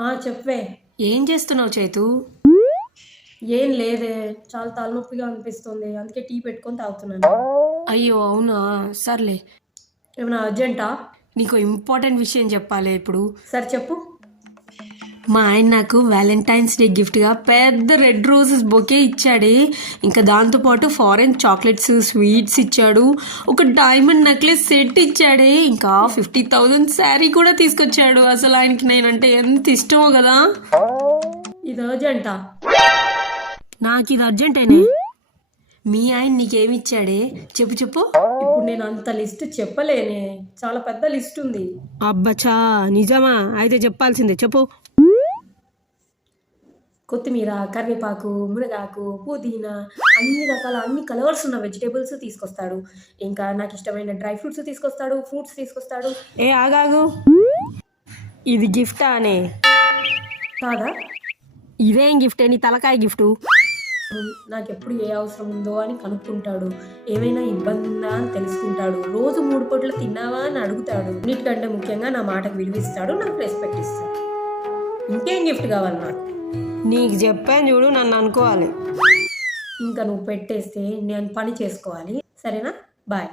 ఆ, చెప్పే ఏం చేస్తున్నావు చేతు? ఏం లేదే చాలా తలనొప్పిగా అనిపిస్తుంది. అందుకే టీ పెట్టుకొని తాగుతున్నాను. అయ్యో అవునా? సర్లే. ఏమైనా అర్జెంటా? నీకు ఇంపార్టెంట్ విషయం చెప్పాలి ఇప్పుడు. సరే చెప్పు. మా ఆయన నాకు వ్యాలంటైన్స్ డే గిఫ్ట్గా పెద్ద రెడ్ రోజెస్ బొకే ఇచ్చాడే. ఇంకా దాంతోపాటు ఫారెన్ చాక్లెట్స్ స్వీట్స్ ఇచ్చాడు. ఒక డైమండ్ నెక్లెస్ సెట్ ఇచ్చాడే. ఇంకా ఫిఫ్టీ థౌజండ్ శారీ కూడా తీసుకొచ్చాడు. అసలు ఆయనకి నేనంటే ఎంత ఇష్టమో కదా. ఇది అర్జెంటా నాకు ఇది అర్జెంటేనే మీ ఆయన నీకేమి ఇచ్చాడే? చెప్పు చెప్పు. ఇప్పుడు నేను అంత లిస్ట్ చెప్పలేనే. చాలా పెద్ద లిస్ట్ ఉంది. అబ్బచ్చా నిజమా? అయితే చెప్పాల్సిందే. చెప్పు. కొత్తిమీర కరివేపాకు మునగాకు పుదీనా అన్ని రకాల అన్ని కలర్స్ ఉన్న వెజిటేబుల్స్ తీసుకొస్తాడు. ఇంకా నాకు ఇష్టమైన డ్రై ఫ్రూట్స్ తీసుకొస్తాడు ఫ్రూట్స్ తీసుకొస్తాడు. ఏ ఆగాగు. ఇది గిఫ్టా అనే? కాదా? ఇదేం గిఫ్ట్ నీ తలకాయ గిఫ్ట్? నాకు ఎప్పుడు ఏ అవసరం ఉందో అని కనుక్కుంటాడు. ఏమైనా ఇబ్బంది ఉందా అని తెలుసుకుంటాడు. రోజు మూడు పూటలు తిన్నావా అని అడుగుతాడు. అన్నిటికంటే ముఖ్యంగా నా మాటకు విలువిస్తాడు నాకు రెస్పెక్ట్ ఇస్తాడు. ఇంకేం గిఫ్ట్ కావాలి నాకు నీకు చెప్పాను చూడు నన్ను అనుకోవాలి. ఇంకా నువ్వు పెట్టేస్తే నేను పని చేసుకోవాలి. సరేనా? బాయ్.